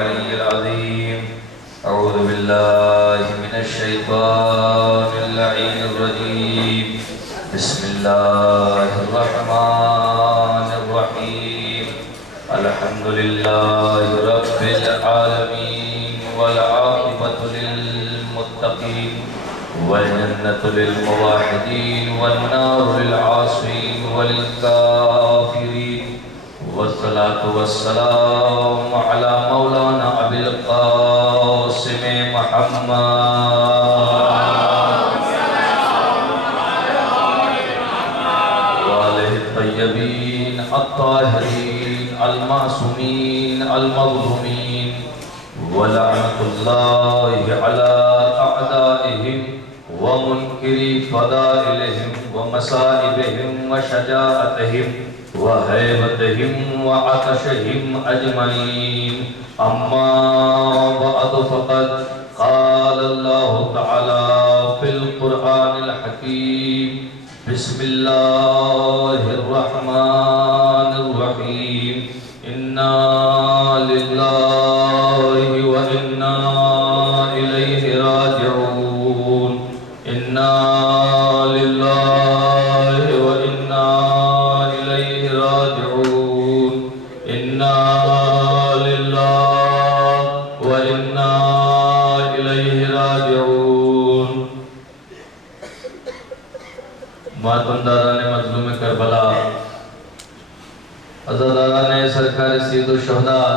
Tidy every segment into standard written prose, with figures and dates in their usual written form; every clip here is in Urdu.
العلي العظيم. أعوذ بالله من الشيطان اللعين الرجيم. بسم الله الرحمن الرحيم. الحمد لله رب العالمين والعاقبة للمتقين والجنة للموحدين والنار للعاصين وللكافرين والصلاة والسلام على مولانا أبي القاسم محمد وآله الطيبين الطاهرين المعصومين المظلومين ولعنة الله على أعدائهم ومنكري فضائلهم ومصائبهم وشجاعتهم وهيبتهم وعطشهم أجمعين. أما بعد فقد قال الله تعالى في القرآن الحكيم. بسم الله الرحمن الرحيم. إنا لله وإنا إليه راجعون. إنا لله وإنا إليه راجعون. إنا لله وإنا إليه راجعون. ماتمداران مظلوم کربلا، عزاداران سرکار سید الشہداء،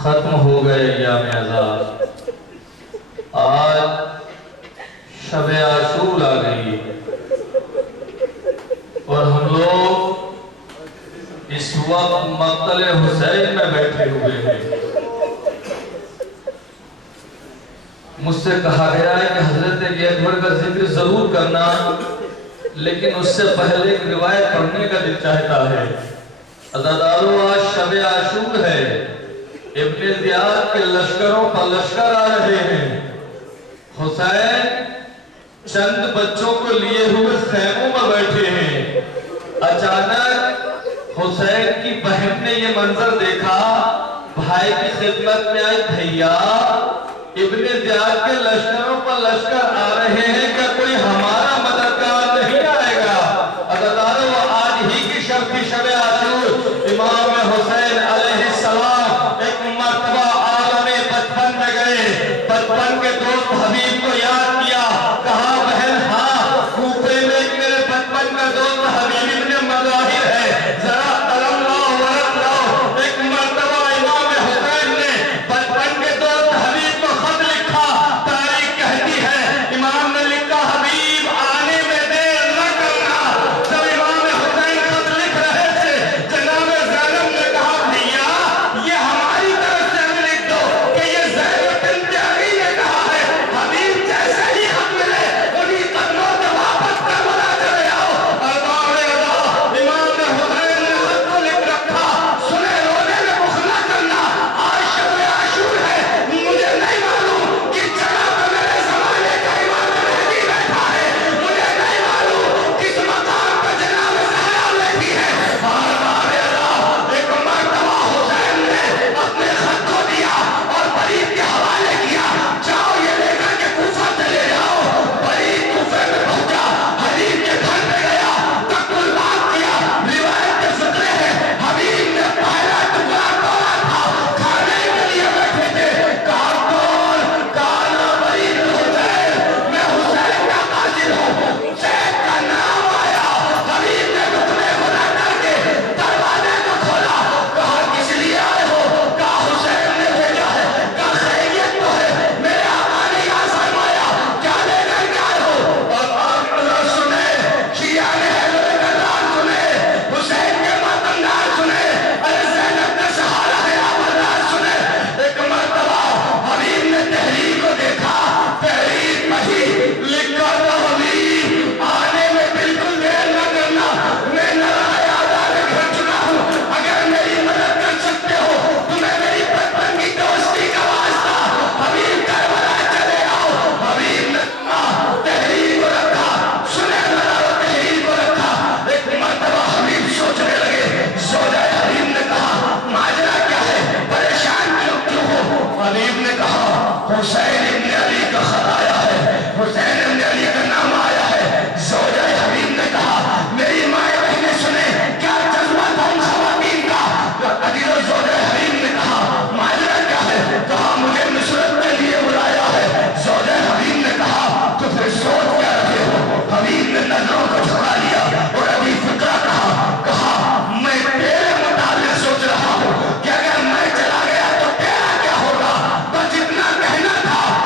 ختم ہو گئے ایام عزا. آج شب عاشور آ گئی اور ہم لوگ اس وقت مقتل حسین میں بیٹھے ہوئے ہیں. مجھ سے کہا گیا ہے کہ حضرت اکبر کا ذکر ضرور کرنا، لیکن اس سے پہلے ایک روایت پڑھنے کا دل چاہتا ہے. عزادارو، آج شب عاشور ہے. ابن زیاد کے لشکروں پر لشکر آ رہے ہیں. حسین چند بچوں کو لیے ہوئے خیموں میں بیٹھے ہیں. اچانک حسین کی بہن نے یہ منظر دیکھا، بھائی کی خدمت میں آئی. بھیا، ابن زیاد کے لشکروں پر لشکر آ رہے ہیں، کیا کوئی ہمارا مددگار نہیں آئے گا؟ عزادارو، آج ہی کی شب عاشور امام حسین علیہ السلام ایک مرتبہ عالم بچپن میں گئے. بچپن کے دوست حبیب کو یاد کیا، کہا بہن ہاں، کوفے میں ایک میرے بچپن کا دوست حبیب ابن مظاہر ہے، ذرا قلم لاؤ ورق لاؤ. ایک مرتبہ امام حسین نے بچپن کے دوست حبیب کو خط لکھا. تاریخ کہتی ہے امام نے لکھا، حبیب حسین ابن علی کا خط آیا ہے، حسین ابن علی کا نام آیا ہے۔ زوجہ حبیب نے کہا میری ماں بہنیں سنیں کیا جذبہ تھا ان خواتین کا؟ عزیز و زوجہ حبیب نے کہا ماجرا کیا ہے؟ کہا مجھے نصرت کے لیے بلایا ہے۔ زوجہ حبیب نے کہا تو پھر سوچ کیا رہے ہو؟ حبیب نے نظروں کو جھکا لیا اور ابھی فکرہ کہا میں تیرے متعلق سوچ رہا ہوں کہ اگر میں چلا گیا تو تیرا کیا ہوگا؟ بس اتنا کہنا تھا